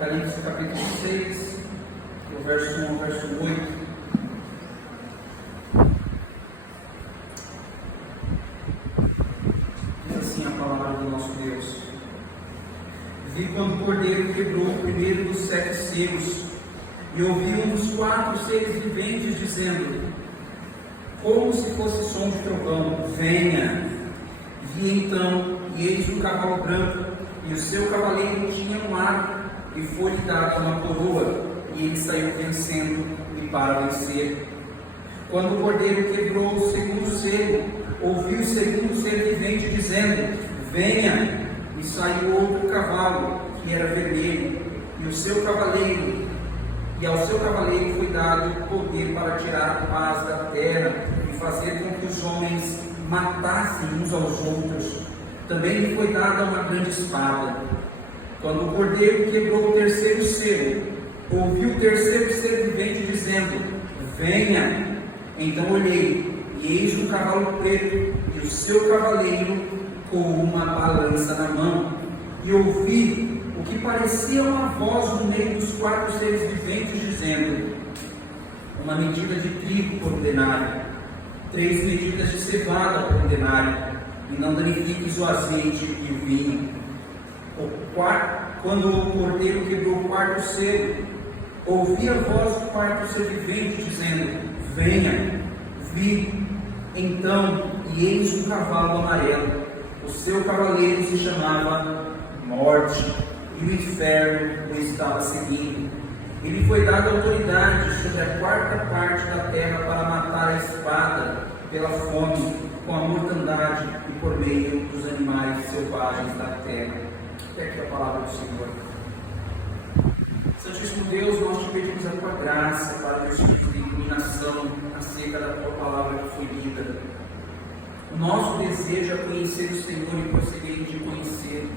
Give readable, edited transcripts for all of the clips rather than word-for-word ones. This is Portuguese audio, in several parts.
Apocalipse capítulo 6, do verso 1 ao verso 8. Diz assim a palavra do nosso Deus: Vi quando o Cordeiro quebrou o primeiro dos 7 selos, e ouvi um dos 4 seres viventes dizendo, como se fosse som de trovão, venha. Vi então, e eis um cavalo branco, e o seu cavaleiro tinha um arco, e foi-lhe dada uma coroa, e ele saiu vencendo e para vencer. Quando o Cordeiro quebrou o segundo selo, ouvi o segundo ser vivente dizendo, venha. E saiu outro cavalo, que era vermelho, e ao seu cavaleiro foi dado o poder para tirar a paz da terra e fazer com que os homens matassem uns aos outros. Também lhe foi dada uma grande espada. Quando o Cordeiro quebrou o terceiro selo, ouviu o terceiro ser vivente dizendo, venha. Então olhei, e eis um cavalo preto, e o seu cavaleiro com uma balança na mão. E ouvi o que parecia uma voz no meio dos 4 seres viventes dizendo, uma medida de trigo por um denário, 3 medidas de cevada por um denário, e não danifiques o azeite e o vinho. Quando o Cordeiro quebrou o 4º selo, ouvi a voz do 4º ser vivente dizendo, venha. Vi então, e eis um cavalo amarelo, o seu cavaleiro se chamava Morte, e o inferno o estava seguindo. Ele foi dado autoridade sobre a 4ª parte da terra para matar a espada, pela fome, com a mortandade e por meio dos animais selvagens da terra. Até aqui a palavra do Senhor. Santíssimo Deus, nós te pedimos a tua graça para o espírito de iluminação acerca da tua palavra que foi lida. O nosso desejo é conhecer o Senhor e prosseguir de conhecer.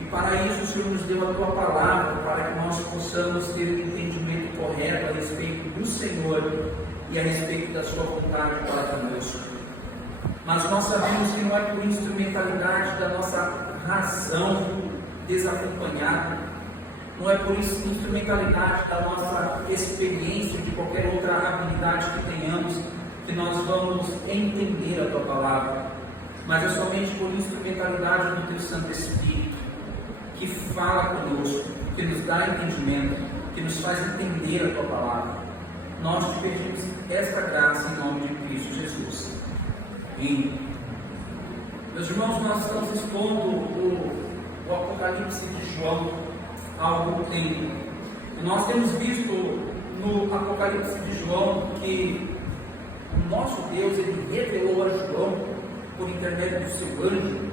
E para isso o Senhor nos deu a tua palavra, para que nós possamos ter um entendimento correto a respeito do Senhor e a respeito da sua vontade para conosco. Mas nós sabemos que não é por instrumentalidade da nossa razão desacompanhada, não é por instrumentalidade da nossa experiência, de qualquer outra habilidade que tenhamos, que nós vamos entender a tua palavra, mas é somente por instrumentalidade do teu Santo Espírito, que fala conosco, que nos dá entendimento, que nos faz entender a tua palavra. Nós te pedimos esta graça em nome de Cristo Jesus. Amém. Meus irmãos, nós estamos expondo o Apocalipse de João há algum tempo. Nós temos visto no Apocalipse de João que o nosso Deus, ele revelou a João, por intermédio do seu anjo,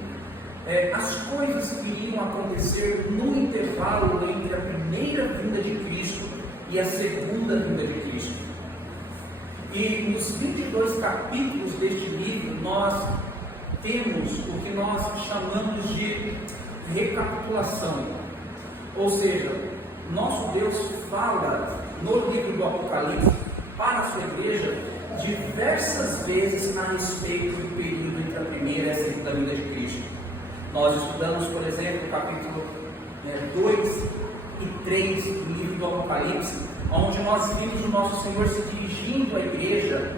as coisas que iriam acontecer no intervalo entre a primeira vinda de Cristo e a segunda vinda de Cristo. E nos 22 capítulos deste livro, nós temos o que nós chamamos de recapitulação. Ou seja, nosso Deus fala no livro do Apocalipse para a sua igreja diversas vezes a respeito do período entre a primeira e a segunda vinda de Cristo. Nós estudamos, por exemplo, o capítulo 2 e 3 do livro do Apocalipse, onde nós vimos o nosso Senhor se dirigindo à igreja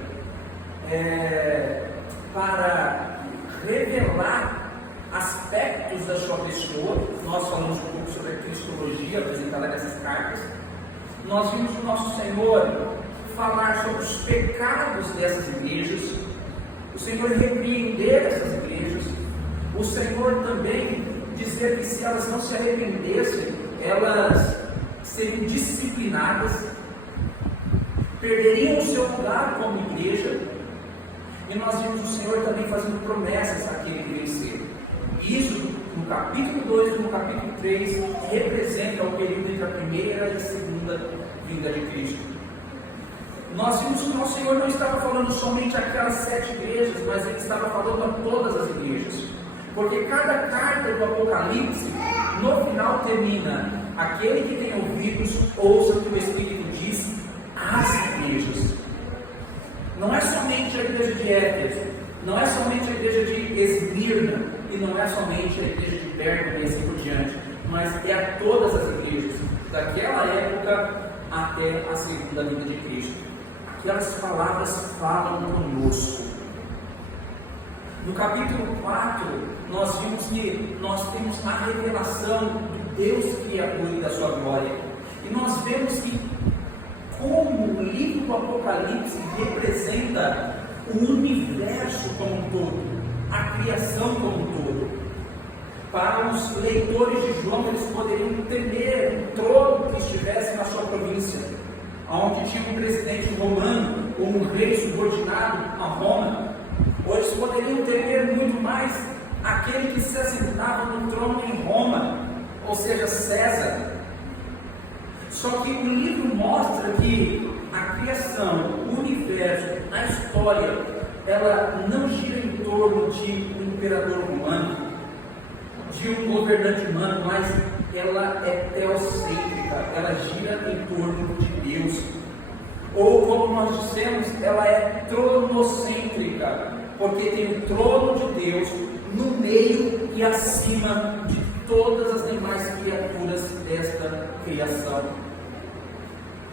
para revelar aspectos da sua pessoa. Nós falamos um pouco sobre a cristologia apresentada nessas cartas. Nós vimos o nosso Senhor falar sobre os pecados dessas igrejas, o Senhor repreender essas igrejas, o Senhor também dizer que se elas não se arrependessem, elas seriam disciplinadas, perderiam o seu lugar como igreja. E nós vimos o Senhor também fazendo promessas àquele que vencer. Isso, no capítulo 2 e no capítulo 3, representa o período entre a primeira e a segunda vinda de Cristo. Nós vimos que o nosso Senhor não estava falando somente aquelas 7 igrejas, mas Ele estava falando a todas as igrejas. Porque cada carta do Apocalipse, no final termina, aquele que tem ouvidos, ouça o que o Espírito diz às igrejas. Não é somente a igreja de Éfeso, não é somente a igreja de Esmirna, e não é somente a igreja de Pérgamo e assim por diante, mas é a todas as igrejas. daquela época até a segunda vinda de Cristo. Aquelas palavras falam conosco. No capítulo 4, nós vimos que nós temos a revelação do Deus Criador e da sua glória. E nós vemos que como o livro do Apocalipse representa o universo como um todo, a criação como um todo. Para os leitores de João, eles poderiam temer o trono que estivesse na sua província, onde tinha um presidente romano ou um rei subordinado a Roma. Ou eles poderiam temer muito mais aquele que se assentava no trono em Roma, ou seja, César. Só que o livro mostra que a criação, o universo, a história, ela não gira em torno de um imperador romano, de um governante humano, mas ela é teocêntrica, ela gira em torno de Deus. Ou, como nós dissemos, ela é tronocêntrica, porque tem o trono de Deus no meio e acima de todas as demais criaturas desta criação.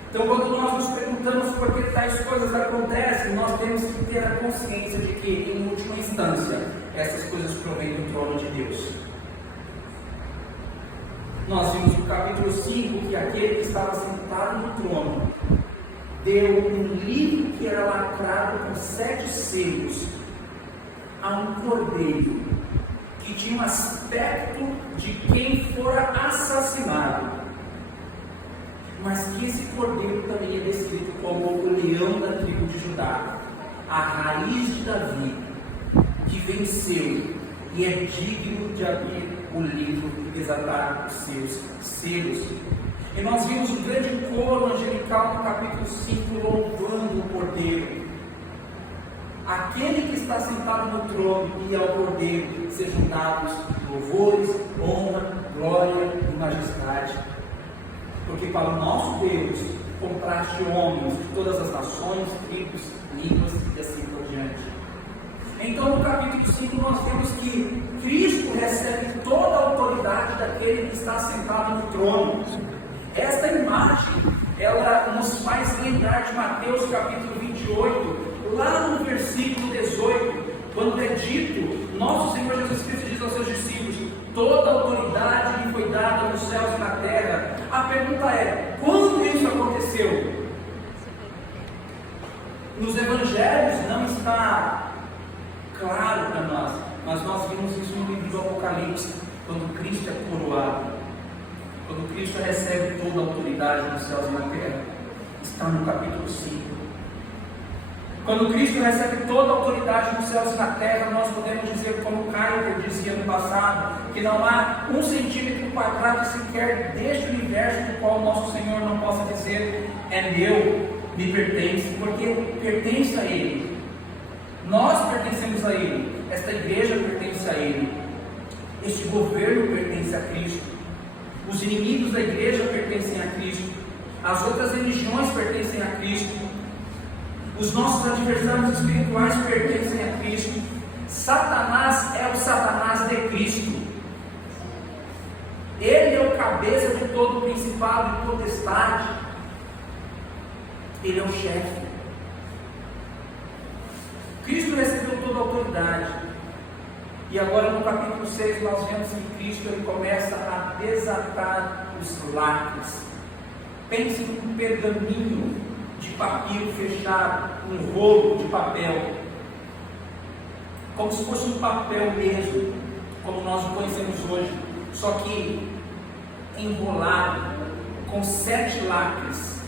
Então, quando nós nos perguntamos por que tais coisas acontecem, nós temos que ter a consciência de que, em última instância, essas coisas provêm do trono de Deus. Nós vimos no capítulo 5 que aquele que estava sentado no trono deu um livro que era lacrado com 7 selos a um cordeiro que tinha um aspecto de quem fora assassinado, mas que esse cordeiro também é descrito como o leão da tribo de Judá, a raiz de Davi, que venceu e é digno de abrir o livro e desatar os seus selos. E nós vimos um grande coro angelical no capítulo 5 louvando o cordeiro. Aquele que está sentado no trono e ao cordeiro sejam dados louvores, honra, glória e majestade. Porque para o nosso Deus compraste homens de todas as nações, tribos, línguas e assim por diante. Então no capítulo 5 nós vemos que Cristo recebe toda a autoridade daquele que está sentado no trono. Esta imagem, ela nos faz lembrar de Mateus capítulo 28, lá no versículo 18, quando é dito, nosso Senhor Jesus Cristo diz aos seus discípulos: toda a autoridade lhe foi dada nos céus e na terra. A pergunta é: quando isso aconteceu? Nos evangelhos não está claro para nós, mas nós vimos isso no livro do Apocalipse, quando Cristo é coroado, quando Cristo recebe toda a autoridade nos céus e na terra. Está no capítulo 5. Quando Cristo recebe toda a autoridade nos céus e na terra, nós podemos dizer, como Caio dizia no passado, que não há 1 centímetro quadrado sequer deste universo do qual nosso Senhor não possa dizer: é meu, me pertence, porque pertence a Ele. Nós pertencemos a Ele, esta igreja pertence a Ele, este governo pertence a Cristo, os inimigos da igreja pertencem a Cristo, as outras religiões pertencem a Cristo, os nossos adversários espirituais pertencem a Cristo. Satanás é o Satanás de Cristo. Ele é o cabeça de todo o principado e potestade. Ele é o chefe. Cristo recebeu toda a autoridade. E agora no capítulo 6 nós vemos que Cristo ele começa a desatar os lacres. Pense num pergaminho de papiro fechado, um rolo de papel, como se fosse um papel mesmo, como nós o conhecemos hoje, só que enrolado, com 7 lacres.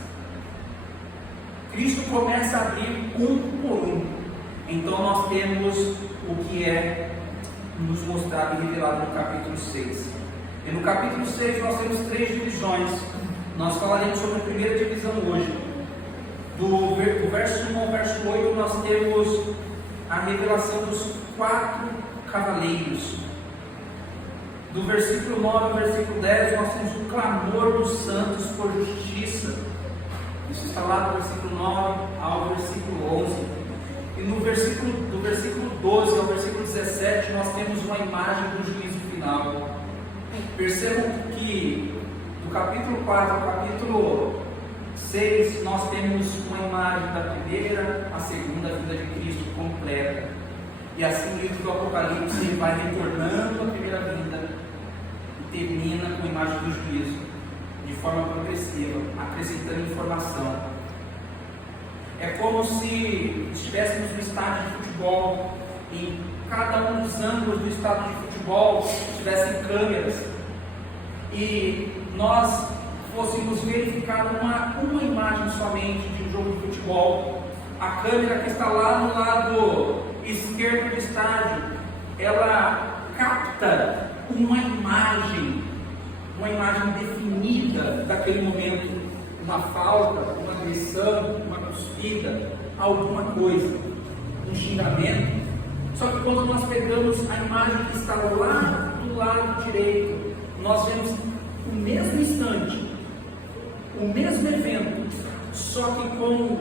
Cristo começa a abrir um por um. Então nós temos o que é nos mostrado e revelado no capítulo 6. E no capítulo 6 nós temos 3 divisões. Nós falaremos sobre a primeira divisão hoje. Do verso 1 ao verso 8 nós temos a revelação dos 4 cavaleiros. Do versículo 9 ao versículo 10 nós temos o clamor dos santos por justiça. Isso está lá do versículo 9 ao versículo 11. E do versículo 12 ao versículo 17 nós temos uma imagem do juízo final. Percebam que do capítulo 4 ao capítulo 6, nós temos uma imagem da primeira à segunda vinda de Cristo completa. E assim o livro do Apocalipse ele vai retornando à primeira vinda e termina com a imagem do juízo, de forma progressiva, acrescentando informação. É como se estivéssemos no estádio de futebol, e em cada um dos ângulos do estádio de futebol tivessem câmeras, e nós fôssemos verificar uma imagem somente de um jogo de futebol. A câmera que está lá no lado esquerdo do estádio, ela capta uma imagem definida daquele momento, uma falta, uma agressão, uma cuspida, alguma coisa, um xingamento. Só que quando nós pegamos a imagem que está lá do lado direito, nós vemos o mesmo instante, o mesmo evento, só que com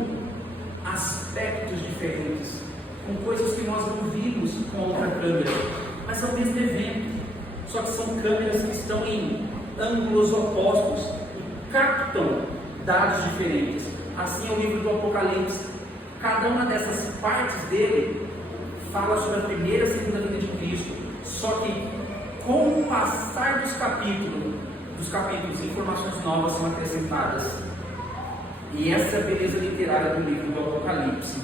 aspectos diferentes, com coisas que nós não vimos com outra câmera, mas é o mesmo evento, só que são câmeras que estão em ângulos opostos e captam dados diferentes. Assim é o livro do Apocalipse. Cada uma dessas partes dele fala sobre a primeira e a segunda vinda de Cristo, só que com o passar dos capítulos, informações novas são acrescentadas. E essa é a beleza literária do livro do Apocalipse.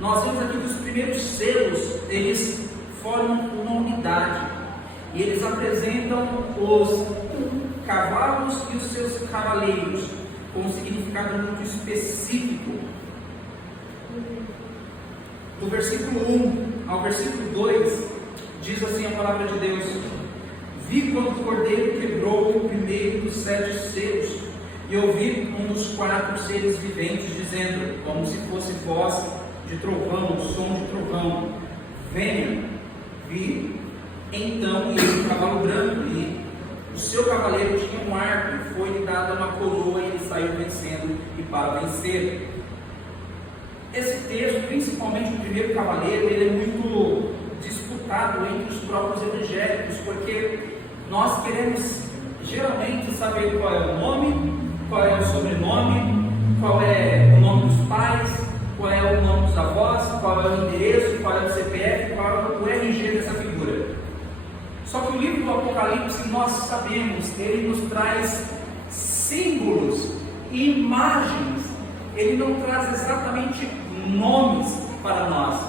Nós vemos aqui que os primeiros selos, eles formam uma unidade, e eles apresentam os cavalos e os seus cavaleiros, com um significado muito específico. Do versículo 1 ao versículo 2, diz assim a palavra de Deus: vi quando o cordeiro quebrou o primeiro dos 7 selos, e ouvi um dos 4 seres viventes dizendo, como se fosse voz de trovão, som de trovão: venha. Vi então um cavalo branco, e o seu cavaleiro tinha um arco, e foi-lhe dada uma coroa, e ele saiu vencendo e para vencer. Esse texto, principalmente o primeiro cavaleiro, ele é muito disputado entre os próprios evangélicos, porque nós queremos geralmente saber qual é o nome, qual é o sobrenome, qual é o nome dos pais, qual é o nome dos avós, qual é o endereço, qual é o CPF, qual é o RG dessa figura. Só que o livro do Apocalipse, nós sabemos, ele nos traz símbolos e imagens, ele não traz exatamente nomes para nós.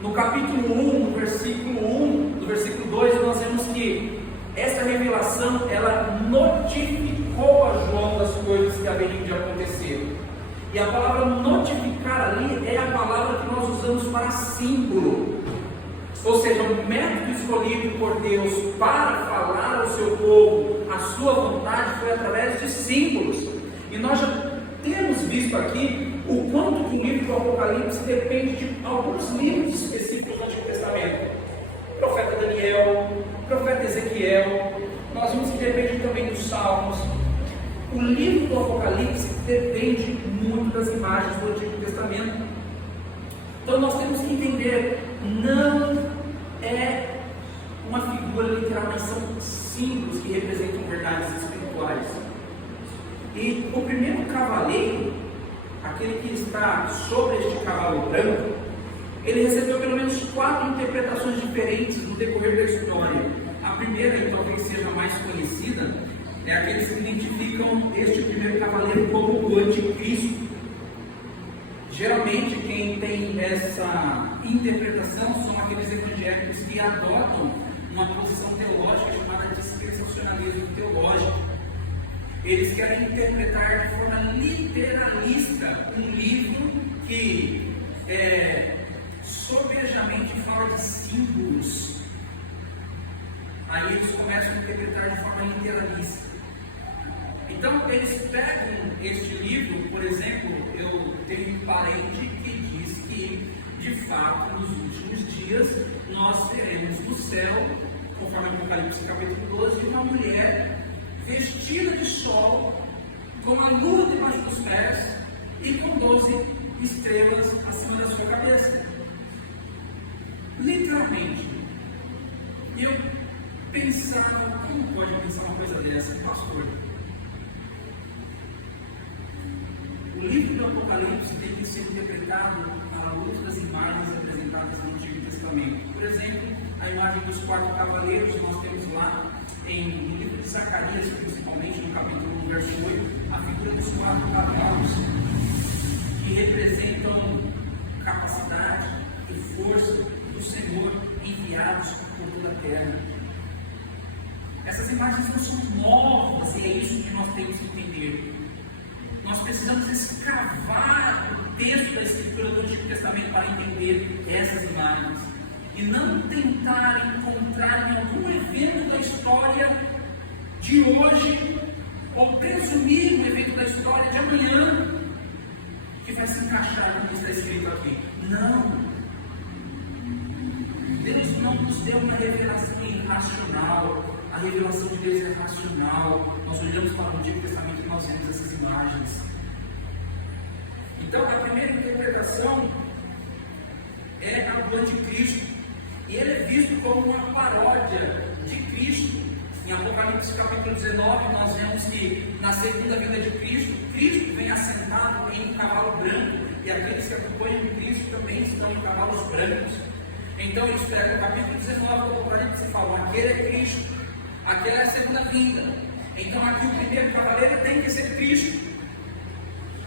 No capítulo 1, no versículo 2, nós vemos que essa revelação, ela notificou a João das coisas que haveriam de acontecer. E a palavra notificar ali é a palavra que nós usamos para símbolo. Ou seja, o método escolhido por Deus para falar ao seu povo a sua vontade foi através de símbolos. E nós já temos visto aqui o quanto que o livro do Apocalipse depende de alguns livros específicos do Antigo Testamento. O profeta Daniel, o profeta Ezequiel, nós vimos que depende também dos Salmos. O livro do Apocalipse depende muito das imagens do Antigo Testamento. Então nós temos que entender, não é uma figura literal, mas são símbolos que representam verdades espirituais. E o primeiro cavaleiro, aquele que está sobre este cavalo branco, ele recebeu pelo menos 4 interpretações diferentes no decorrer da história. A primeira, e talvez seja a mais conhecida, é aqueles que identificam este primeiro cavaleiro como o anticristo. Geralmente quem tem essa interpretação são aqueles evangélicos que adotam uma posição teológica chamada dispensacionalismo teológico. Eles querem interpretar de forma literalista um livro que sobejamente fala de símbolos. Aí eles começam a interpretar de forma literalista. Então eles pegam este livro, por exemplo, eu tenho um parente que diz que de fato nos últimos dias nós teremos no céu, conforme Apocalipse capítulo 12, uma mulher vestida de sol, com a lua debaixo dos pés e com 12 estrelas acima da sua cabeça. Literalmente. Eu pensava, quem pode pensar uma coisa dessa? Pastor. O livro do Apocalipse tem que ser interpretado à luz das imagens apresentadas no Antigo Testamento. Por exemplo, a imagem dos 4 cavaleiros, nós temos lá no livro de Zacarias, principalmente no capítulo 1, verso 8, a figura dos 4 cavalos, que representam capacidade e força do Senhor enviados por toda a terra. Essas imagens não são novas, e é isso que nós temos que entender. Nós precisamos escavar o texto da Escritura do Antigo Testamento para entender essas imagens. E não tentar encontrar em algum evento da história de hoje, ou presumir um evento da história de amanhã, que vai se encaixar como está escrito aqui. Não. Deus não nos deu uma revelação irracional. A revelação de Deus é racional. Nós olhamos para o Antigo Testamento e nós vemos essas imagens. Então, a primeira interpretação é a do anticristo. E ele é visto como uma paródia de Cristo. Em Apocalipse capítulo 19, nós vemos que na segunda vinda de Cristo, Cristo vem assentado em um cavalo branco. E aqueles que acompanham Cristo também estão em cavalos brancos. Então, isso é no capítulo 19 do Apocalipse, fala, aquele é Cristo. Aquela é a segunda vinda. Então aqui o primeiro cavaleiro tem que ser Cristo,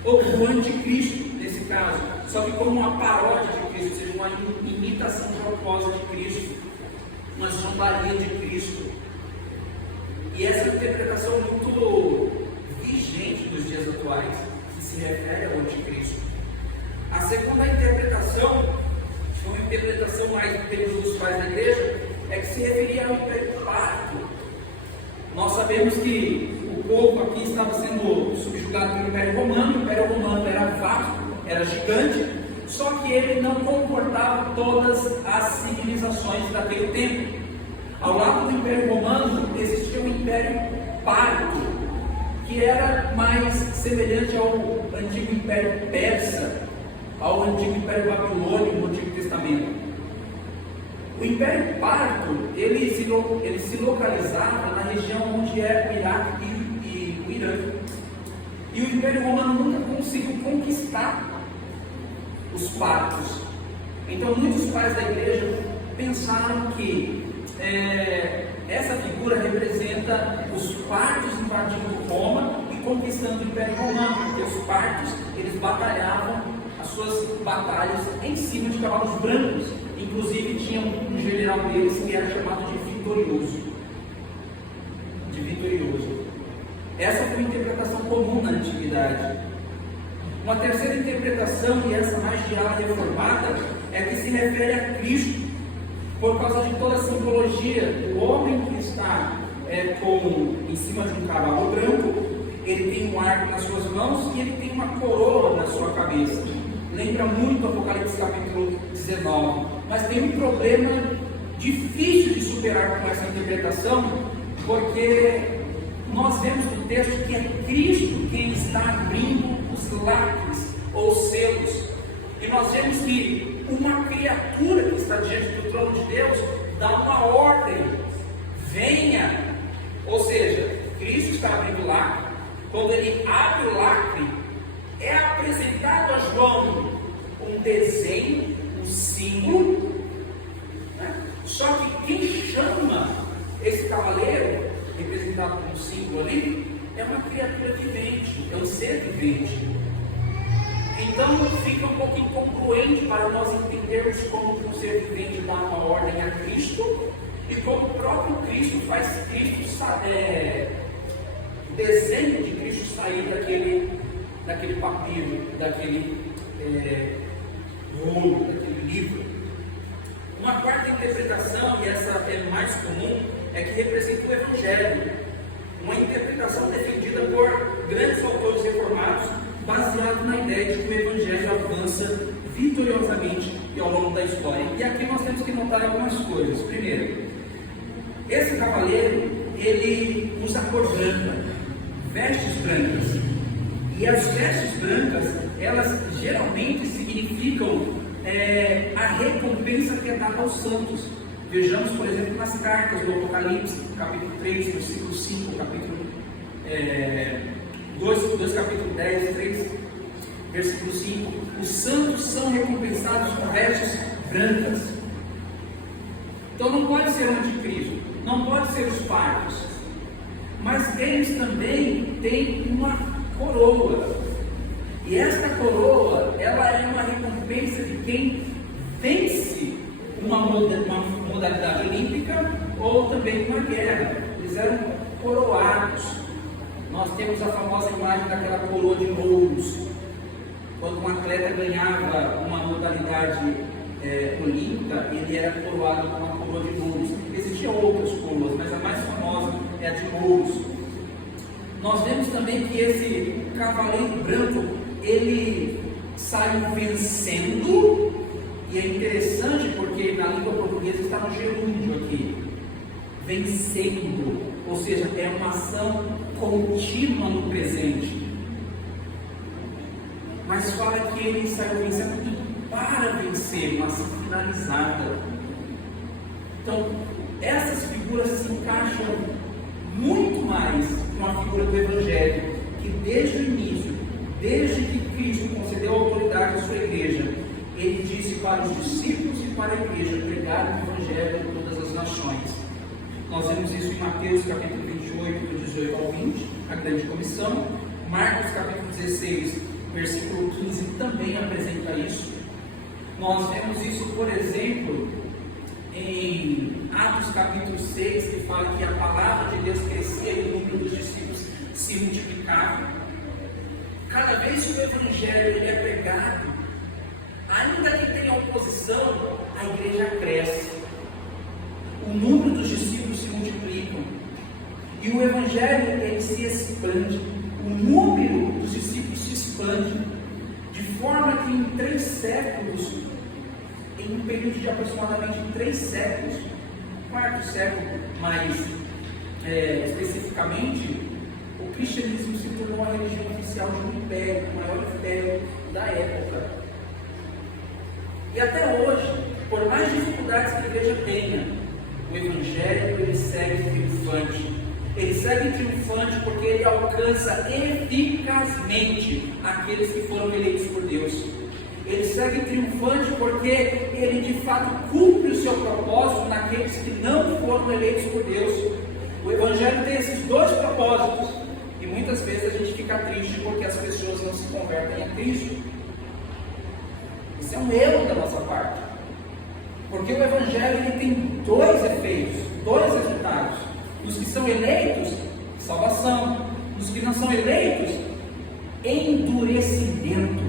ou o anticristo nesse caso, só que como uma paródia de Cristo, ou seja, uma imitação proposta de Cristo, uma zombaria de Cristo. E essa interpretação é muito vigente nos dias atuais, que se refere ao anticristo. A segunda interpretação, que é uma interpretação mais do período dos pais da igreja, é que se referia ao Império Parto. Nós sabemos que o povo aqui estava sendo subjugado pelo Império Romano. O Império Romano era vasto, era gigante, só que ele não comportava todas as civilizações daquele tempo. Ao lado do Império Romano existia o Império Parto, que era mais semelhante ao antigo Império Persa, ao antigo Império Babilônico no Antigo Testamento. O Império Parto, ele se localizava na região onde é o Iraque e o Irã. E o Império Romano nunca conseguiu conquistar os partos. Então, muitos pais da igreja pensaram que essa figura representa os partos invadindo Roma e conquistando o Império Romano, porque os partos, eles batalhavam as suas batalhas em cima de cavalos brancos. Inclusive tinha um general deles que era chamado de vitorioso. Essa foi uma interpretação comum na antiguidade. Uma terceira interpretação, e essa mais de ala reformada, é que se refere a Cristo, por causa de toda a simbologia do homem que está em cima de um cavalo branco. Ele tem um arco nas suas mãos e ele tem uma coroa na sua cabeça. Lembra muito o Apocalipse capítulo 19. Mas tem um problema difícil de superar com essa interpretação, porque nós vemos no texto que é Cristo quem está abrindo os lacres ou selos. E nós vemos que uma criatura que está diante do trono de Deus dá uma ordem: venha. Ou seja, Cristo está abrindo o lacre. Quando ele abre o lacre, é apresentado a João um desenho, um símbolo, né? Só que quem chama esse cavaleiro, representado como símbolo ali, é uma criatura vivente, é um ser vivente. Então fica um pouco incongruente para nós entendermos como um ser vivente dá uma ordem a Cristo e como o próprio Cristo faz Cristo o desenho de Cristo sair daquele papiro, daquele rolo, daquele livro. Uma quarta interpretação, e essa é mais comum, é que representa o Evangelho. Uma interpretação defendida por grandes autores reformados, baseado na ideia de que o Evangelho avança vitoriosamente ao longo da história. E aqui nós temos que notar algumas coisas. Primeiro, esse cavaleiro, ele usa cor branca, vestes brancas. E as vestes brancas, elas geralmente significam a recompensa que é dada aos santos. Vejamos, por exemplo, nas cartas do Apocalipse, capítulo 3, versículo 5, capítulo 2 capítulo 10, 3, versículo 5. Os santos são recompensados com vestes brancas. Então não pode ser o anticristo, não pode ser os partos, mas eles também têm uma coroa. E esta coroa, ela é uma recompensa de quem vence uma modalidade olímpica ou também uma guerra. Eles eram coroados. Nós temos a famosa imagem daquela coroa de louros. Quando um atleta ganhava uma modalidade olímpica, ele era coroado com uma coroa de louros. Existiam outras coroas, mas a mais famosa é a de louros. Nós vemos também que esse cavaleiro branco, ele saiu vencendo, e é interessante porque na língua portuguesa está no gerúndio aqui, vencendo, ou seja, é uma ação contínua no presente, mas fala que ele saiu vencendo e para vencer, uma ação finalizada. Então, essas figuras se encaixam muito mais com a figura do Evangelho, que desde o início, desde que Cristo concedeu autoridade à sua igreja, ele disse para os discípulos e para a igreja pregar o Evangelho em todas as nações. Nós vemos isso em Mateus capítulo 28, do 18 ao 20, a grande comissão. Marcos capítulo 16, versículo 15 também apresenta isso. Nós vemos isso, por exemplo, em Atos capítulo 6, que fala que a palavra de Deus crescia e o número dos discípulos se multiplicava. Cada vez que o Evangelho é pregado, ainda que tenha oposição, a igreja cresce, o número dos discípulos se multiplicam e o Evangelho ele se expande, o número dos discípulos se expande, de forma que em 3 séculos, em um período de aproximadamente 3 séculos, quarto século mais especificamente, o cristianismo se tornou a religião oficial de um império, o maior império da época. E até hoje, por mais dificuldades que a igreja tenha, o Evangelho ele segue triunfante. Ele segue triunfante porque ele alcança eficazmente aqueles que foram eleitos por Deus. Ele segue triunfante porque ele de fato cumpre o seu propósito naqueles que não foram eleitos por Deus. O Evangelho tem esses 2 propósitos. E muitas vezes a gente fica triste porque as pessoas não se convertem a Cristo. Isso é um erro da nossa parte. Porque o Evangelho ele tem 2 efeitos, 2 resultados. Os que são eleitos, salvação. Os que não são eleitos, endurecimento.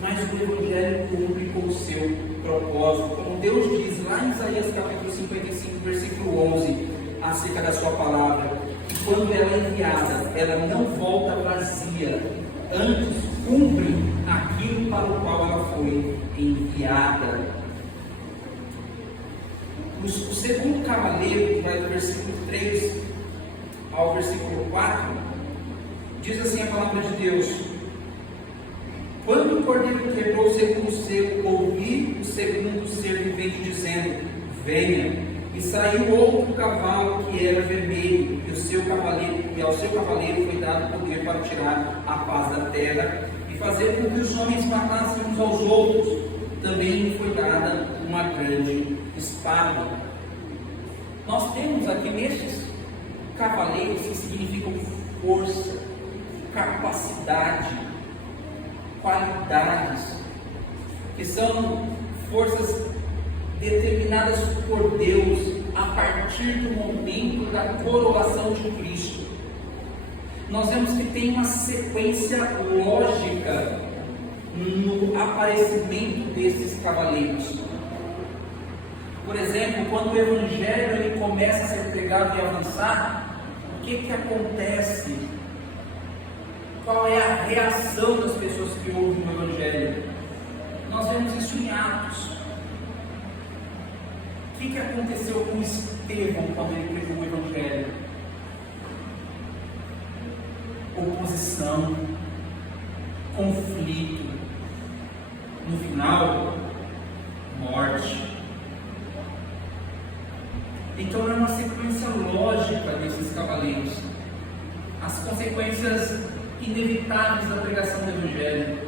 Mas o Evangelho cumpre com o seu propósito. Como Deus diz lá em Isaías capítulo 55, versículo 11, acerca da sua palavra, que quando ela é enviada, ela não volta vazia, antes cumpre aquilo para o qual ela foi enviada. O segundo cavaleiro, que vai do versículo 3 ao versículo 4, diz assim a palavra de Deus: quando o cordeiro quebrou o segundo selo, ouvi o segundo ser vivente dizendo: venha. E saiu outro cavalo que era vermelho, e ao seu cavaleiro foi dado poder para tirar a paz da terra e fazer com que os homens matassem uns aos outros. Também lhe foi dada uma grande espada. Nós temos aqui nestes cavaleiros que significam força, capacidade, qualidades, que são forças determinadas por Deus a partir do momento da coroação de Cristo. Nós vemos que tem uma sequência lógica no aparecimento desses cavaleiros. Por exemplo, quando o Evangelho ele começa a ser pregado e avançar, o que acontece? Qual é a reação das pessoas que ouvem o Evangelho? Nós vemos isso em Atos. O que aconteceu com Estevão quando ele pregou o Evangelho? Oposição, conflito. No final, morte. Então é uma sequência lógica desses cavaleiros. As consequências inevitáveis da pregação do Evangelho.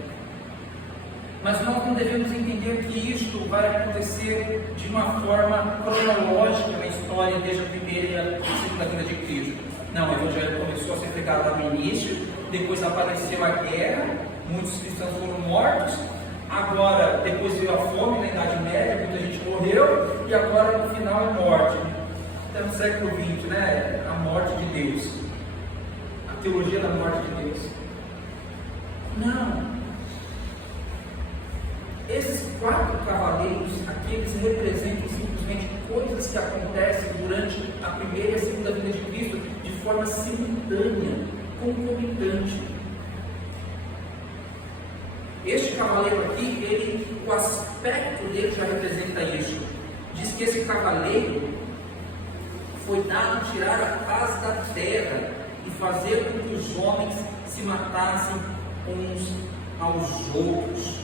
Mas nós não devemos entender que isto vai acontecer de uma forma cronológica na história, desde a primeira e a segunda vinda de Cristo. Não, o Evangelho começou a ser pregado lá no início, depois apareceu a guerra, muitos cristãos foram mortos, agora, depois veio a fome na Idade Média, muita gente morreu, e agora no final é morte. Então, no século XX, né? A morte de Deus. A teologia da morte de Deus. Não. Esses 4 cavaleiros, aqui, eles representam simplesmente coisas que acontecem durante a primeira e a segunda vinda de Cristo de forma simultânea, concomitante. Este cavaleiro aqui, o aspecto dele já representa isso. Diz que esse cavaleiro foi dado tirar a paz da terra e fazer com que os homens se matassem uns aos outros.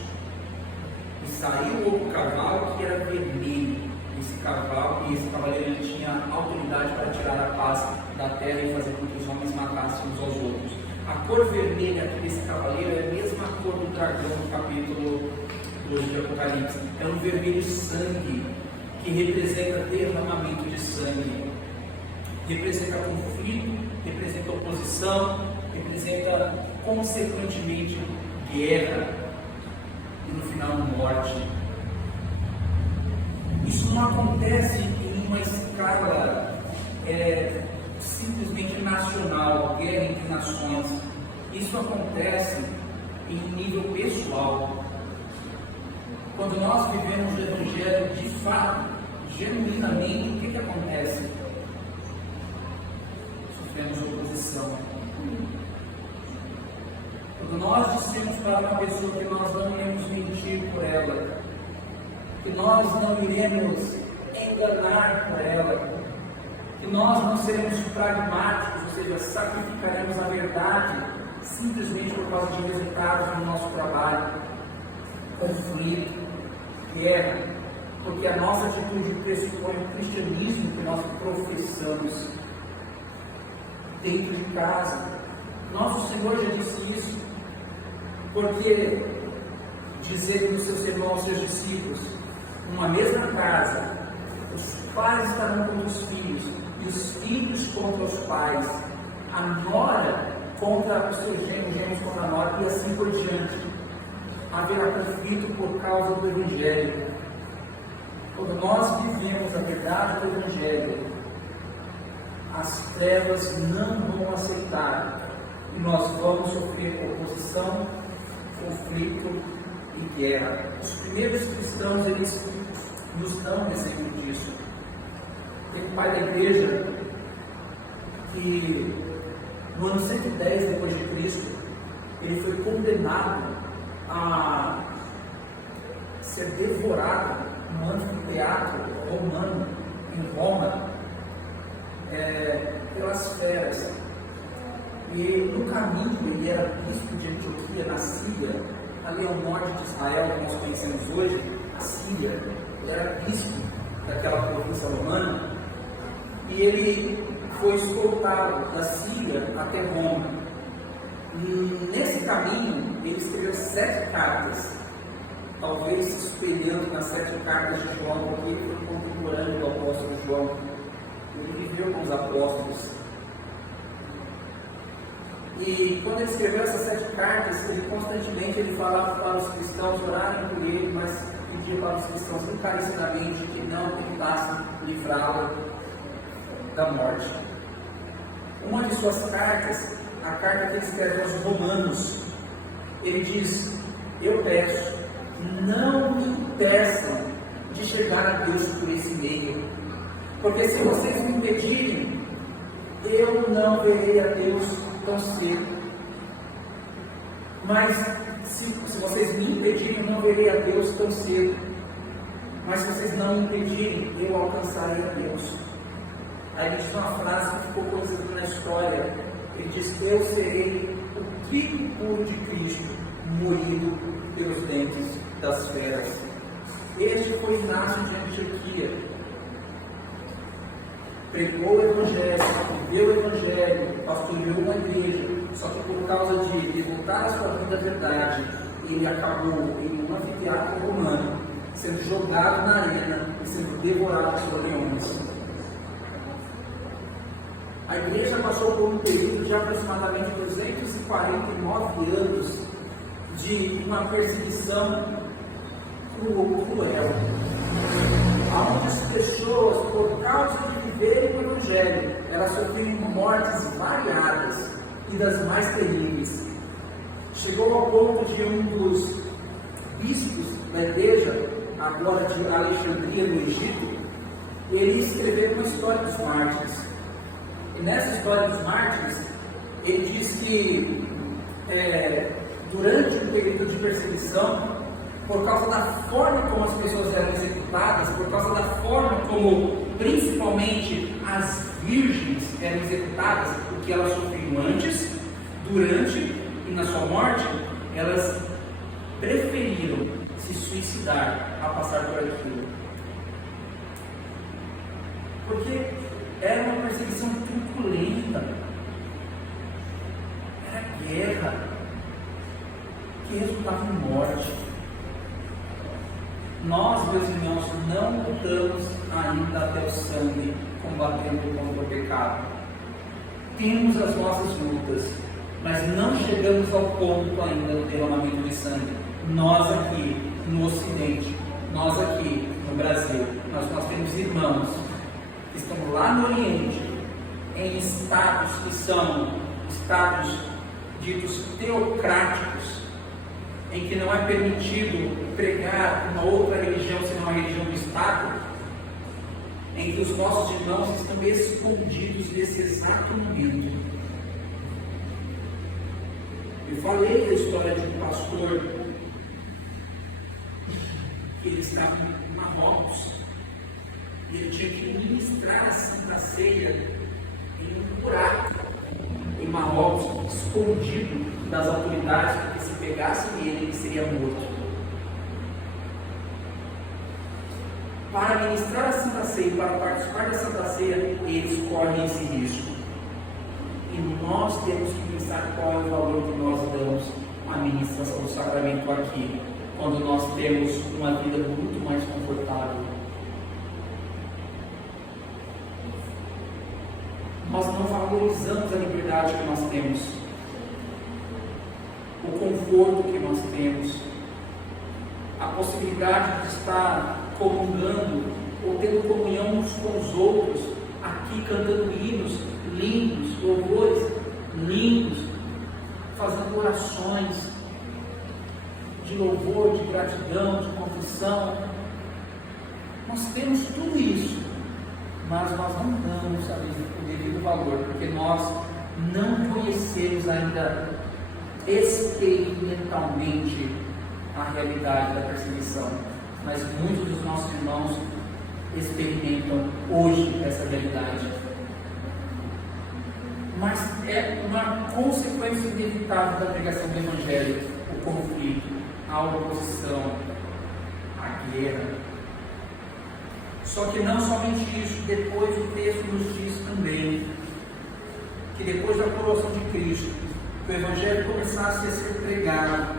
E saiu outro cavalo que era vermelho. Esse cavaleiro ele tinha autoridade para tirar a paz da terra e fazer com que os homens matassem uns aos outros. A cor vermelha desse cavaleiro é a mesma cor do dragão do capítulo 12 de Apocalipse. É um vermelho sangue, que representa derramamento de sangue. Representa conflito, representa oposição, representa consequentemente guerra e no final morte. Isso não acontece em uma escala simplesmente nacional, guerra entre nações. Isso acontece em um nível pessoal. Quando nós vivemos o Evangelho de fato, genuinamente, o que acontece? Sofremos oposição. Quando nós dissemos para uma pessoa que nós não iremos mentir por ela, que nós não iremos enganar por ela, que nós não seremos pragmáticos, ou seja, sacrificaremos a verdade simplesmente por causa de resultados no nosso trabalho, conflito, guerra, porque a nossa atitude pressupõe o cristianismo que nós professamos dentro de casa. Nosso Senhor já disse isso, porque dizer nos seus sermões aos seus discípulos, numa mesma casa, os pais estarão contra os filhos, e os filhos contra os pais, a nora contra os seus gêmeos, gêmeos contra a nora, e assim por diante. Haverá conflito por causa do Evangelho. Quando nós vivemos a verdade do Evangelho, as trevas não vão aceitar, e nós vamos sofrer oposição, conflito e guerra. Os primeiros cristãos, eles nos dão um exemplo disso. Tem um pai da igreja que no ano 110 depois de Cristo, ele foi condenado a ser devorado no anfiteatro romano em Roma pelas feras. E no caminho ele era bispo de Antioquia, na Síria, ali ao norte de Israel, que nós conhecemos hoje, a Síria. Ele era bispo daquela província romana, e ele foi escoltado da Síria até Roma. Nesse caminho, ele escreveu 7 cartas, talvez se espelhando nas 7 cartas de João, porque ele foi contemporâneo do apóstolo João. Ele viveu com os apóstolos. E quando ele escreveu essas 7 cartas, ele constantemente falava para os cristãos orarem por ele, mas pedia para os cristãos encarecidamente que não tentassem livrá-lo da morte. Uma de suas cartas, a carta que ele escreve aos Romanos, ele diz: eu peço, não me impeçam de chegar a Deus por esse meio, porque se vocês me impedirem, eu não verei a Deus tão cedo. Mas se vocês me impedirem, eu não verei a Deus tão cedo. Mas se vocês não me impedirem, eu alcançarei a Deus. Aí ele diz uma frase que ficou conhecida na história. Ele diz: eu serei o trigo puro de Cristo, moído pelos dentes das feras. Este foi Inácio de Antioquia. Pregou o Evangelho, viveu o Evangelho, pastoreou uma igreja, só que por causa de devotar a sua vida à verdade, ele acabou em um anfiteatro romano, sendo jogado na arena e sendo devorado por leões. A igreja passou por um período de aproximadamente 249 anos de uma perseguição cruel, onde as pessoas, por causa de viverem o Evangelho, elas sofriam mortes variadas e das mais terríveis. Chegou ao ponto de um dos bispos da igreja, agora de Alexandria, no Egito, ele escreveu uma história dos mártires. E nessa história dos mártires, ele diz que durante um período de perseguição, por causa da forma como as pessoas eram executadas, por causa da forma como principalmente as virgens eram executadas, o que elas sofriam antes, durante e na sua morte, elas preferiram se suicidar a passar por aquilo. Porque era uma perseguição truculenta, era guerra, que resultava em morte. Nós, meus irmãos, não lutamos ainda até o sangue, combatendo contra o pecado. Temos as nossas lutas, mas não chegamos ao ponto ainda do derramamento de sangue. Nós aqui no Ocidente, nós aqui no Brasil, nós temos irmãos que estão lá no Oriente, em estados que são estados ditos teocráticos, em que não é permitido pregar uma outra religião senão a religião do Estado, em que os nossos irmãos estão escondidos nesse exato momento. Eu falei da história de um pastor que ele estava em Marrocos e ele tinha que ministrar a Santa Ceia em um buraco em Marrocos, escondido das autoridades, porque se pegassem ele, ele seria morto. Para ministrar a Santa Ceia, para participar da Santa Ceia, eles correm esse risco. E nós temos que pensar qual é o valor que nós damos à ministração do sacramento aqui, quando nós temos uma vida muito mais confortável. Nós não valorizamos a liberdade que nós temos, o conforto que nós temos, a possibilidade de estar comungando ou tendo comunhão uns com os outros, aqui cantando hinos lindos, louvores lindos, fazendo orações de louvor, de gratidão, de confissão. Nós temos tudo isso, mas nós não damos o devido valor, porque nós não conhecemos ainda experimentalmente a realidade da perseguição, mas muitos dos nossos irmãos experimentam hoje essa realidade. Mas é uma consequência inevitável da pregação do Evangelho, o conflito, a oposição, a guerra. Só que não somente isso, depois o texto nos diz também que depois da coroação de Cristo, que o Evangelho começasse a ser pregado,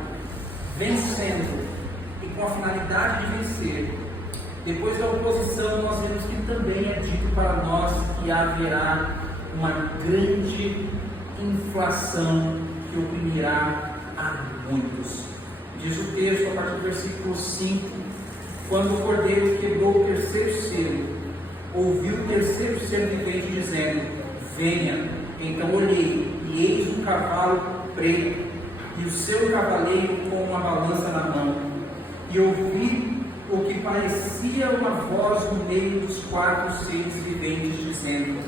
vencendo, e com a finalidade de vencer. Depois da oposição, nós vemos que também é dito para nós que haverá uma grande inflação que oprimirá a muitos. Diz o texto a partir do versículo 5: quando o Cordeiro quebrou o terceiro selo, ouviu o terceiro selo vivente dizendo: venha. Então olhei, e eis um cavalo preto, e o seu cavaleiro com uma balança na mão. E ouvi o que parecia uma voz no meio dos quatro seres viventes, dizendo: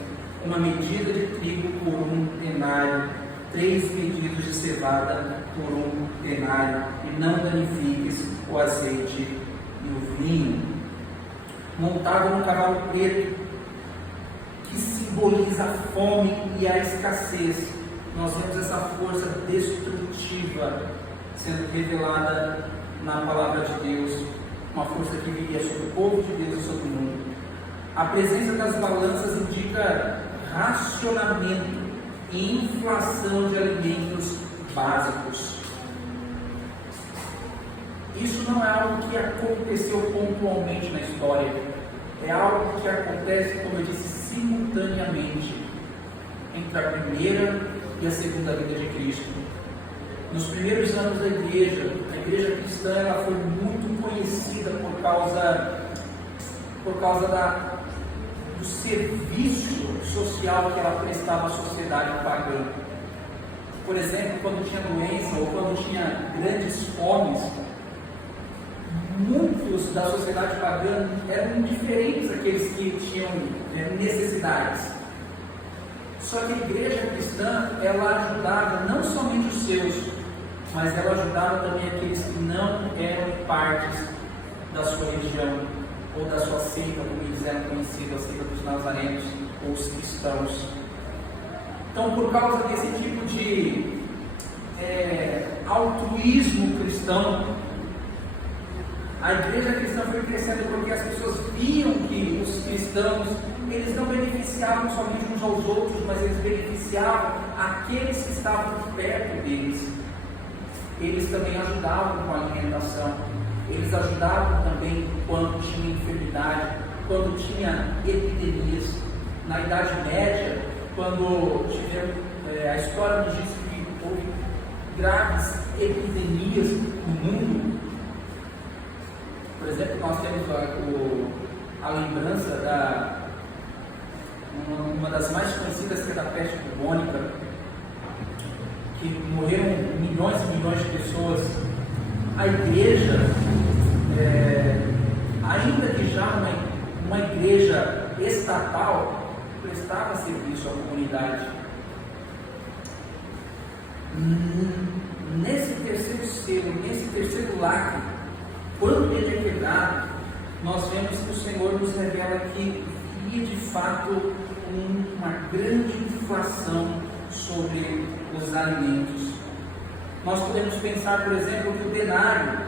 uma medida de trigo por um denário, 3 medidas de cevada por um denário, e não danifiques o azeite e o vinho. Montado no cavalo preto, que simboliza a fome e a escassez, nós vemos essa força destrutiva sendo revelada na palavra de Deus, uma força que viria sobre o povo de Deus e sobre o mundo. A presença das balanças indica racionamento e inflação de alimentos básicos. Isso não é algo que aconteceu pontualmente na história, é algo que acontece, como eu disse, simultaneamente entre a primeira e a segunda vinda de Cristo. Nos primeiros anos da igreja, a igreja cristã ela foi muito conhecida por causa do serviço social que ela prestava à sociedade pagã. Por exemplo, quando tinha doença ou quando tinha grandes fomes, muitos da sociedade pagã eram indiferentes àqueles que tinham necessidades. Só que a igreja cristã, ela ajudava não somente os seus, mas ela ajudava também aqueles que não eram partes da sua religião ou da sua seita, como eles eram conhecidos, a seita dos nazarenos ou os cristãos. Então, por causa desse tipo de altruísmo cristão, a igreja cristã foi crescendo porque as pessoas viam que os cristãos, eles não beneficiavam somente uns aos outros, mas eles beneficiavam aqueles que estavam perto deles. Eles também ajudavam com a alimentação, eles ajudavam também quando tinha enfermidade, quando tinha epidemias. Na Idade Média, quando tiveram, a história nos diz que houve graves epidemias no mundo. Por exemplo, nós temos a lembrança uma das mais conhecidas, que é da peste bubônica, que morreram milhões e milhões de pessoas. A igreja, ainda que já uma igreja estatal, prestava serviço à comunidade. Nesse terceiro selo, nesse terceiro lacre, quando ele é quebrado, nós vemos que o Senhor nos revela que viria de fato uma grande inflação sobre os alimentos. Nós podemos pensar, por exemplo, que o denário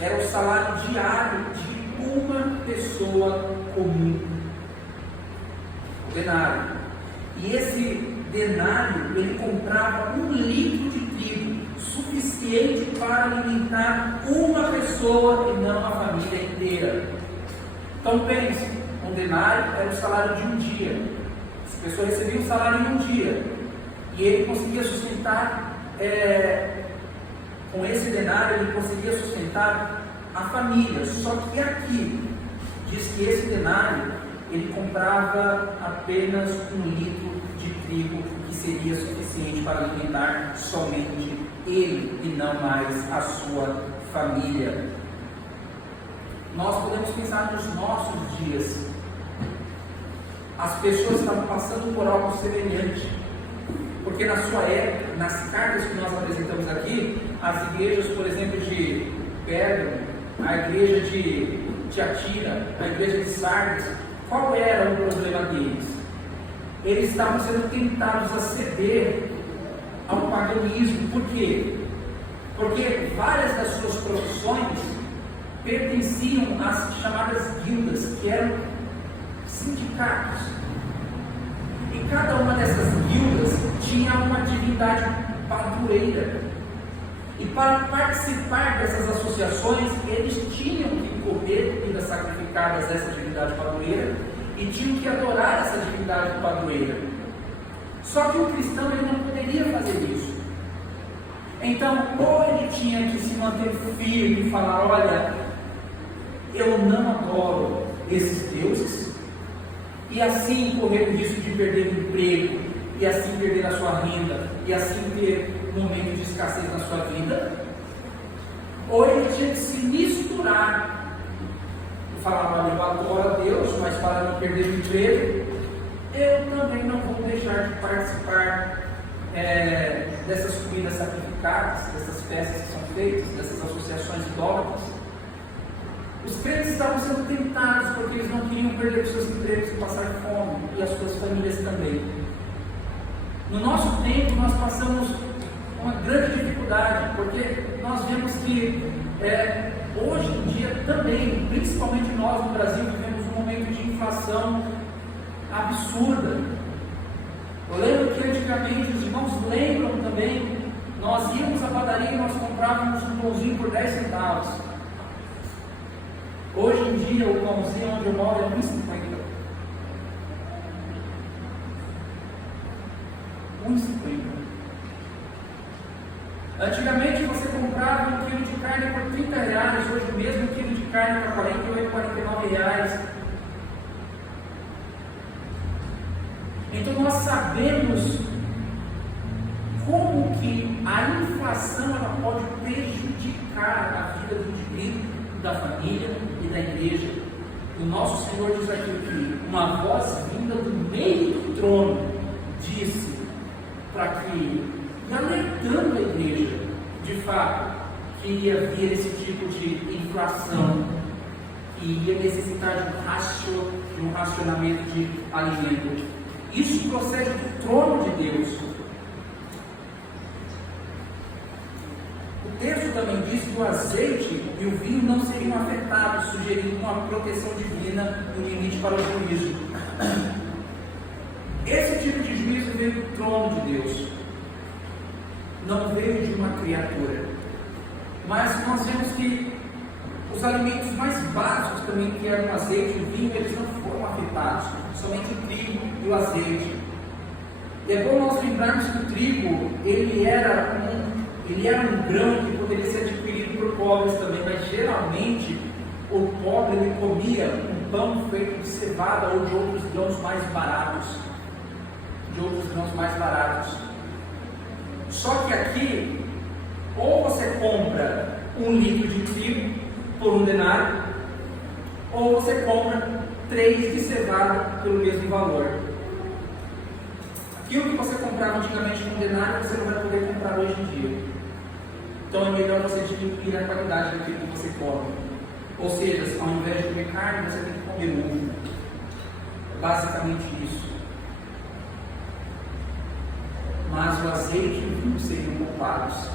era o salário diário de uma pessoa comum. O denário. E esse denário, ele comprava 1 litro de trigo, suficiente para alimentar uma pessoa e não a família inteira. Então pense, um denário era o salário de um dia. As pessoas recebiam o salário em um dia, e ele conseguia sustentar, com esse denário ele conseguia sustentar a família. Só que aqui diz que esse denário ele comprava apenas 1 litro de trigo, que seria suficiente para alimentar somente ele e não mais a sua família. Nós podemos pensar nos nossos dias. As pessoas estavam passando por algo semelhante, porque na sua época, nas cartas que nós apresentamos aqui, as igrejas, por exemplo, de Pérgamo, a igreja de Tiatira, a igreja de Sardes, qual era o problema deles? Eles estavam sendo tentados a ceder ao paganismo. Por quê? Porque várias das suas profissões pertenciam às chamadas guildas, que eram sindicatos. E cada uma dessas guildas tinha uma divindade padroeira. E para participar dessas associações, eles tinham que comer comidas sacrificadas a essa divindade padroeira e tinham que adorar essa divindade padroeira. Só que o cristão ele não poderia fazer isso. Então, ou ele tinha que se manter firme e falar: olha, eu não adoro esses deuses, e assim correr o risco de perder o emprego, e assim perder a sua renda, e assim ter um momento de escassez na sua vida, ou ele tinha que se misturar e falar: olha, eu adoro a Deus, mas para não perder o emprego, eu também não vou deixar de participar dessas comidas sacrificadas, dessas festas que são feitas, dessas associações idólatras. Os crentes estavam sendo tentados porque eles não queriam perder os seus empregos e passar fome, e as suas famílias também. No nosso tempo, nós passamos uma grande dificuldade, porque nós vemos que Hoje em dia também, principalmente nós no Brasil, vivemos um momento de inflação absurda. Eu lembro que antigamente, os irmãos lembram também, nós íamos à padaria e nós comprávamos um pãozinho por 10 centavos. Hoje em dia, o pãozinho onde eu moro é 1,50. 1,50. Antigamente você comprava um quilo de carne por R$30, hoje o mesmo quilo de carne está R$48, R$49. Então nós sabemos como que a inflação ela pode prejudicar a vida do indivíduo, da família e da igreja. O nosso Senhor diz aqui que uma voz vinda do meio do trono disse para que, e alertando a igreja, de fato, que ia vir esse tipo de inflação, que ia necessitar de um racionamento de alimento. Isso procede do trono de Deus. O texto também diz que o azeite e o vinho não seriam afetados, sugerindo uma proteção divina no limite para o juízo. Esse tipo de juízo veio do trono de Deus, não veio de uma criatura. Mas nós vemos que os alimentos mais básicos também, que eram o azeite e o vinho, eles não foram afetados, somente o trigo e o azeite. E é bom nós lembrarmos que o trigo, ele era um grão que poderia ser adquirido por pobres também, mas geralmente o pobre ele comia um pão feito de cevada ou de outros grãos mais baratos. Só que aqui, ou você compra 1 litro de trigo por 1 denário, ou você compra 3 de cevada pelo mesmo valor. Aquilo que você comprava antigamente com 1 denário, você não vai poder comprar hoje em dia. Então é melhor você diminuir a qualidade daquilo que você come. Ou seja, ao invés de comer carne, você tem que comer ovo. É basicamente isso. Mas o azeite e o vinho seriam poupados.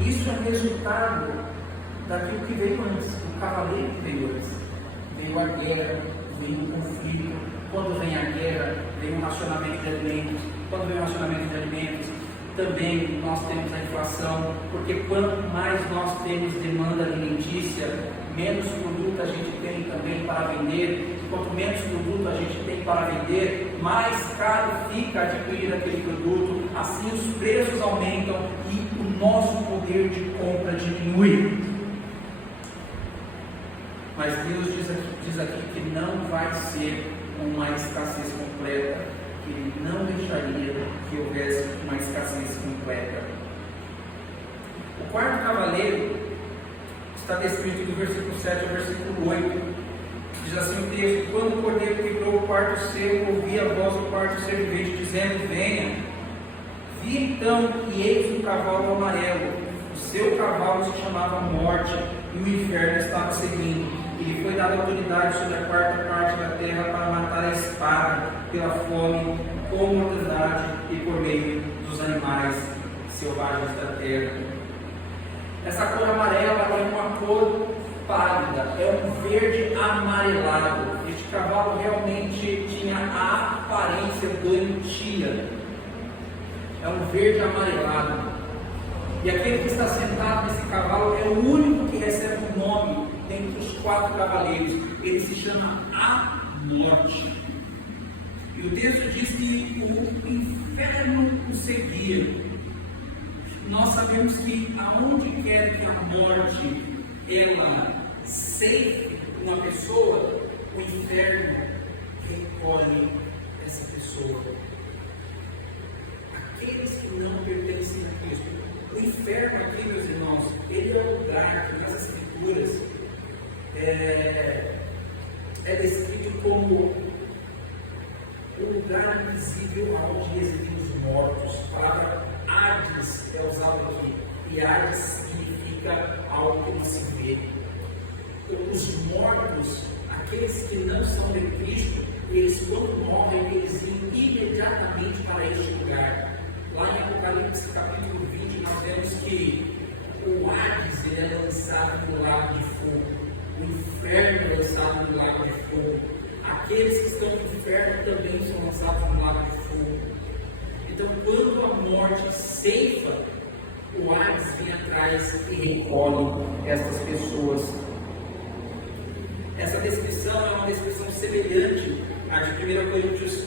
Isso é resultado daquilo que veio antes, do cavaleiro que veio antes. Veio a guerra, veio o conflito. Quando vem a guerra, vem o racionamento de alimentos. Quando vem o racionamento de alimentos, também nós temos a inflação, porque quanto mais nós temos demanda alimentícia, menos produto a gente tem também para vender. Quanto menos produto a gente tem para vender, mais caro fica adquirir aquele produto. Assim os preços aumentam e o nosso poder de compra diminui. Mas Deus diz aqui que não vai ser uma escassez completa, que Ele não deixaria que houvesse uma escassez completa. O quarto cavaleiro está descrito do versículo 7 ao versículo 8. Diz assim o texto: quando o cordeiro quebrou o quarto selo, ouvi a voz do quarto ser vivente dizendo: venha. Vi então e eis um cavalo amarelo. O seu cavalo se chamava Morte, e o inferno estava seguindo. E lhe foi dada autoridade sobre a quarta parte da terra para matar a espada, pela fome, com mortandade e por meio dos animais selvagens da terra. Essa cor amarela é uma cor pálida, é um verde amarelado. Este cavalo realmente tinha a aparência doentia. É um verde amarelado. E aquele que está sentado nesse cavalo é o único que recebe um nome dentre os 4 cavaleiros. Ele se chama A Morte. E o texto diz que o inferno o seguia. Nós sabemos que aonde quer que a morte ela ceife uma pessoa, o inferno recolhe essa pessoa. Aqueles que não pertencem a Cristo. O inferno aqui, meus irmãos, ele é um lugar que nas Escrituras é descrito como o lugar invisível onde residem os mortos. A palavra Hades é usada aqui, e Hades significa algo que não se vê. Os mortos, aqueles que não são de Cristo, eles quando morrem, eles vêm imediatamente para este lugar. Lá em Apocalipse capítulo 20, nós vemos que o Hades ele é lançado no lago de fogo, o inferno é lançado no lago de fogo, aqueles que estão no inferno também são lançados no lago de fogo. Então, quando a morte ceifa, o Hades vem atrás e recolhe estas pessoas. Essa descrição é uma descrição semelhante à de 1 Coríntios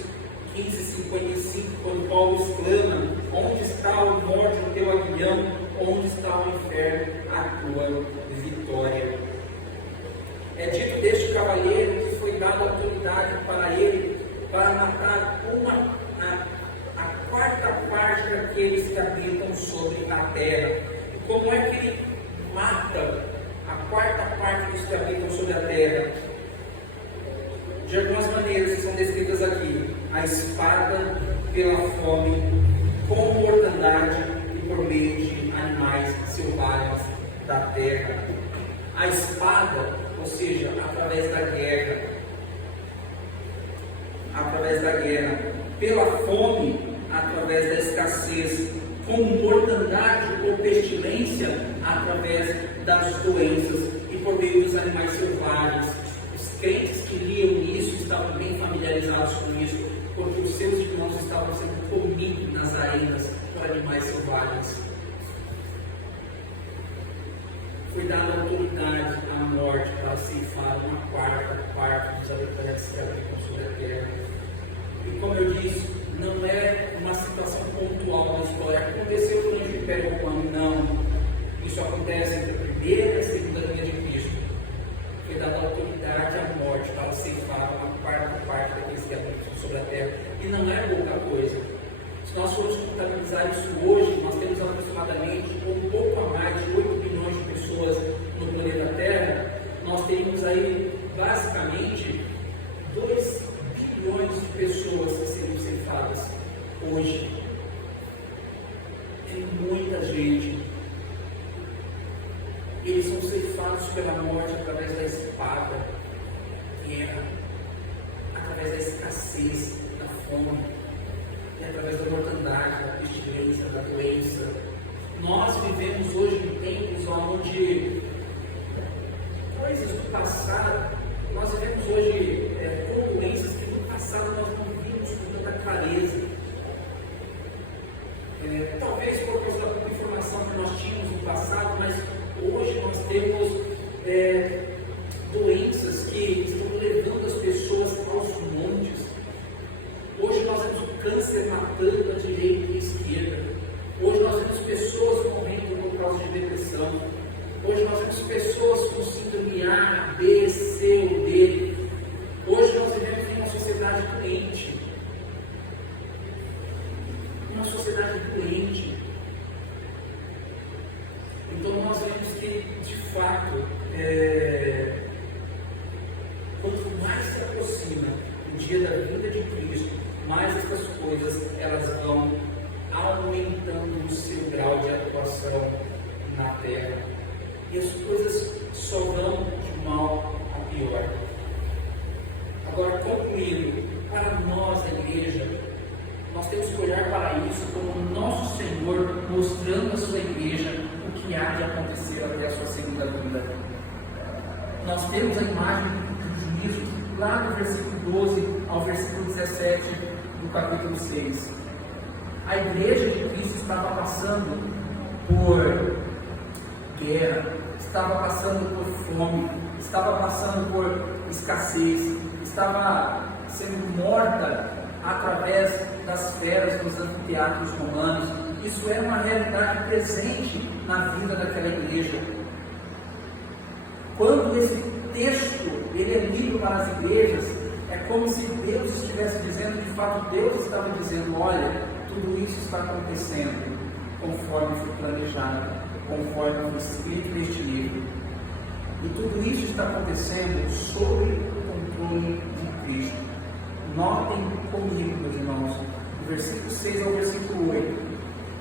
15:55, quando Paulo exclama: onde está o morte, o teu aguilhão? Onde está o inferno, a tua vitória? É dito deste cavaleiro que foi dada autoridade para ele para matar a quarta parte daqueles que habitam sobre a terra. E como é que ele mata a quarta parte dos que habitam sobre a terra? De algumas maneiras que são descritas aqui: a espada, pela fome, com mortandade e por meio de animais selvagens da terra. A espada, ou seja, através da guerra, pela fome, através da escassez, com mortandade ou pestilência, através das doenças e por meio dos animais selvagens. Os crentes que liam isso estavam bem familiarizados com isso, porque os seus irmãos estavam sendo comidos nas arenas por animais selvagens. Foi dada autoridade à morte para ceifar uma quarta parte dos habitantes que habitam sobre a terra. E como eu disse, não é uma situação pontual na história. Aconteceu durante o Império Romano, não. Isso acontece entre a primeira e a segunda vinda de Cristo. Foi dada autoridade à morte para ceifar uma quarta parte daqueles que habitam sobre a terra. E não é pouca coisa. Se nós formos contabilizar isso hoje, nós temos aproximadamente um pouco a mais de 8 bilhões de pessoas no planeta Terra. Nós teríamos aí, basicamente, 2 bilhões de pessoas que seriam ceifadas hoje. Tem muita gente. Eles são ceifados pela morte através da espada, guerra, através da escassez, da fome, e através da mortandade, da pestilência, da doença. Nós vivemos hoje em tempos onde coisas do passado, nós vivemos hoje com doenças que no passado nós não vimos com tanta clareza. Talvez por causa da pouca informação que nós tínhamos no passado, mas hoje nós temos doenças que estão levando as pessoas aos montes. Hoje nós vemos o câncer matando a direita e a esquerda. Hoje nós vemos pessoas morrendo por causa de depressão. Hoje nós vemos pessoas com síndrome A, B, C ou D. Hoje nós vivemos em uma sociedade doente. Uma sociedade doente. Então nós vemos que, de fato, quanto mais se aproxima o dia da vinda de Cristo, mais essas coisas elas vão aumentando o seu grau de atuação na terra. E as coisas só vão de mal a pior. Agora, concluindo, para nós, a igreja, nós temos que olhar para isso como nosso Senhor mostrando à sua igreja o que há de acontecer até a sua segunda vinda. Nós temos a imagem do juízo lá no versículo 12 ao versículo 17 do capítulo 6. A igreja de Cristo estava passando por guerra, estava passando por fome, estava passando por escassez, estava sendo morta através das feras dos anfiteatros romanos. Isso era uma realidade presente na vida daquela igreja. Quando esse texto ele é lido para as igrejas, é como se Deus estivesse dizendo, de fato Deus estava dizendo: olha, tudo isso está acontecendo conforme foi planejado, conforme foi escrito neste livro. E tudo isso está acontecendo sob o controle de Cristo. Notem comigo, meus irmãos, do versículo 6 ao versículo 8,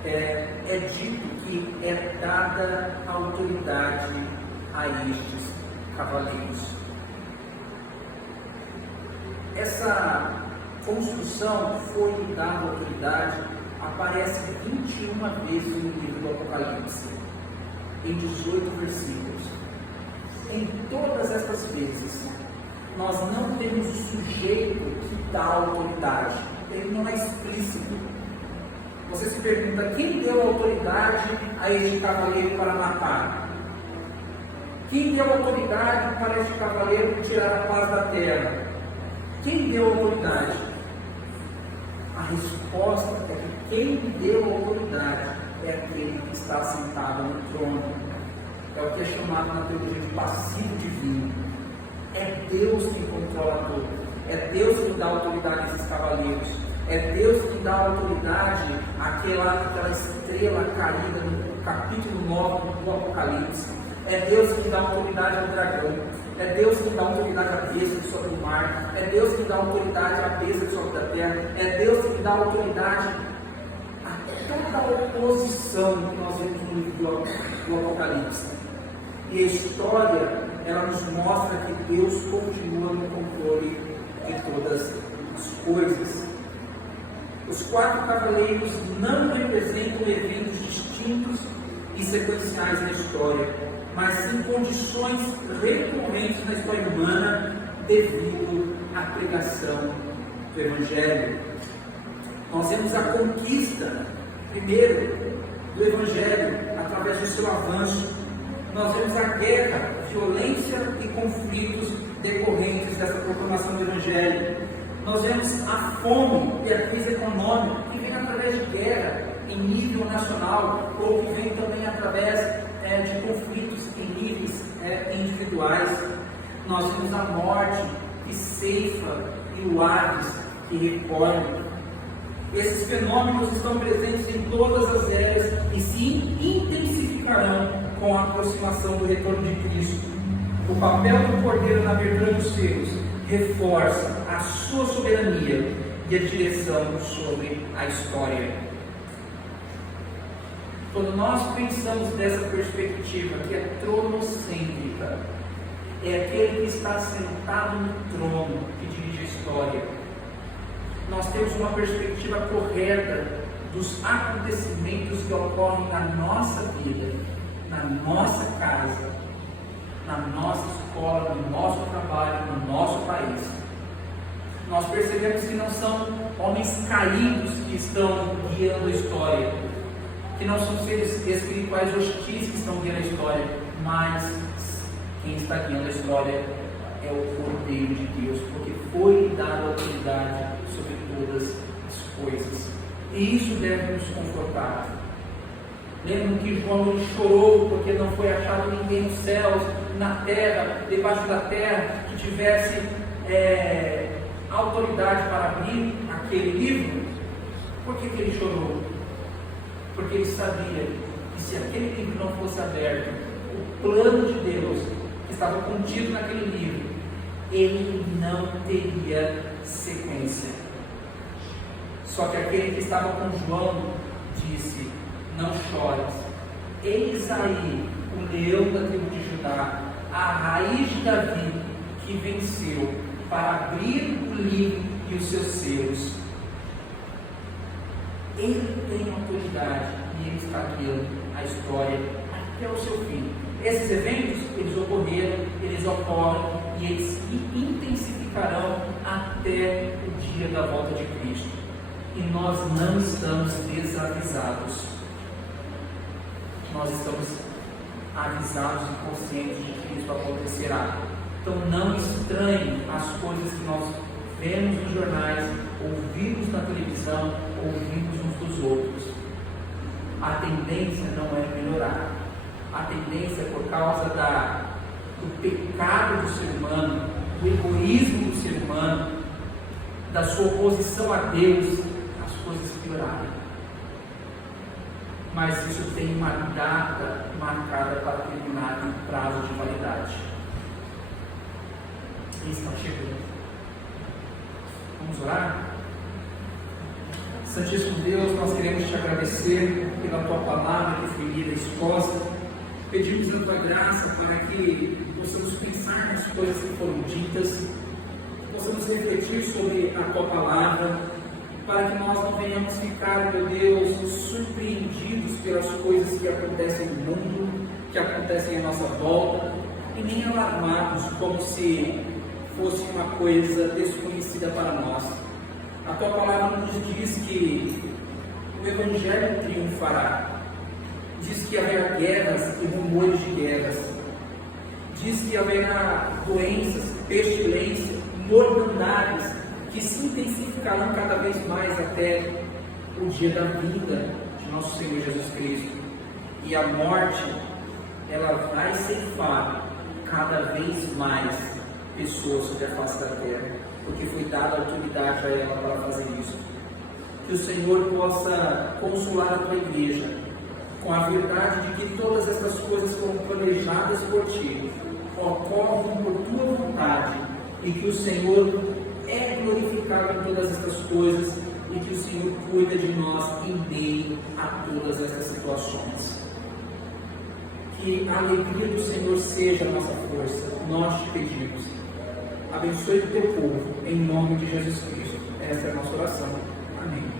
é dito que é dada autoridade a estes cavaleiros. Essa construção foi dada autoridade, aparece 21 vezes no livro do Apocalipse. em 18 versículos. Em todas estas vezes, nós não temos o sujeito que dá autoridade. Ele não é explícito. Você se pergunta, quem deu autoridade a este cavaleiro para matar? Quem deu autoridade para este cavaleiro tirar a paz da terra? Quem deu autoridade? A resposta é que quem deu autoridade é aquele que está sentado no trono. É o que é chamado na teologia de passivo divino. É Deus quem controla tudo. É Deus que dá autoridade a esses cavaleiros. É Deus que dá autoridade àquela estrela caída no capítulo 9 do Apocalipse. É Deus que dá autoridade ao dragão. É Deus que dá autoridade à besta sobre o mar. É Deus que dá autoridade à besta sobre a terra. É Deus que dá autoridade a toda a oposição que nós vemos no livro do Apocalipse. E a história, ela nos mostra que Deus continua no controle de todas as coisas. Os 4 cavaleiros não representam eventos distintos e sequenciais na história, mas sim condições recorrentes na história humana devido à pregação do Evangelho. Nós vemos a conquista, primeiro, do Evangelho através do seu avanço. Nós vemos a guerra, violência e conflitos decorrentes dessa proclamação do Evangelho. Nós vemos a fome e a crise econômica que vem através de guerra em nível nacional ou que vem também através de conflitos em níveis individuais. Nós vemos a morte que ceifa e o Hades que recolhe. Esses fenômenos estão presentes em todas as eras e se intensificarão com a aproximação do retorno de Cristo. O papel do Cordeiro na abertura dos selos reforça a sua soberania e a direção sobre a história. Quando nós pensamos dessa perspectiva que é tronocêntrica, é aquele que está sentado no trono que dirige a história. Nós temos uma perspectiva correta dos acontecimentos que ocorrem na nossa vida, na nossa casa, na nossa escola, no nosso trabalho, no nosso país. Nós percebemos que não são homens caídos que estão guiando a história, que não são seres espirituais hostis que estão guiando a história, mas quem está guiando a história é o Cordeiro de Deus, porque foi-lhe dada autoridade sobre todas as coisas. E isso deve nos confortar. Lembram que João chorou porque não foi achado ninguém nos céus, na terra, debaixo da terra, que tivesse autoridade para abrir aquele livro? Por que ele chorou? Porque ele sabia que se aquele livro não fosse aberto, o plano de Deus que estava contido naquele livro, ele não teria sequência. Só que aquele que estava com João disse: não chores, eis aí o leão da tribo de Judá, a raiz de Davi, que venceu para abrir o livro e os seus selos. Ele tem autoridade e ele está guiando a história até o seu fim. Esses eventos, eles ocorreram, eles ocorrem e eles se intensificarão até o dia da volta de Cristo. E nós não estamos desavisados. Nós estamos avisados e conscientes de que isso acontecerá. Então não estranhem as coisas que nós vemos nos jornais, ouvimos na televisão, ouvimos uns dos outros. A tendência não é melhorar. A tendência é por causa do pecado do ser humano, do egoísmo do ser humano, da sua oposição a Deus, as coisas piorarem. Mas isso tem uma data marcada para terminar em prazo de validade. E está chegando. Vamos orar? Santíssimo Deus, nós queremos te agradecer pela tua palavra que foi lida e exposta. Pedimos a tua graça para que possamos pensar nas coisas que foram ditas, possamos refletir sobre a tua palavra, para que nós não venhamos ficar, meu Deus, surpreendidos pelas coisas que acontecem no mundo, que acontecem à nossa volta e nem alarmados como se fosse uma coisa desconhecida para nós. A tua palavra nos diz que o Evangelho triunfará. Diz que haverá guerras e rumores de guerras. Diz que haverá doenças, pestilências, mortandades que se intensificarão cada vez mais até o dia da vinda de nosso Senhor Jesus Cristo. E a morte, ela vai ceifar cada vez mais pessoas sobre a face da terra, porque foi dada autoridade a ela para fazer isso. Que o Senhor possa consolar a tua igreja com a verdade de que todas essas coisas foram planejadas por ti, ocorrem por tua vontade, e que o Senhor é glorificado em todas estas coisas, e que o Senhor cuida de nós em meio a todas estas situações. Que a alegria do Senhor seja a nossa força, nós te pedimos. Abençoe o teu povo, em nome de Jesus Cristo. Essa é a nossa oração. Amém.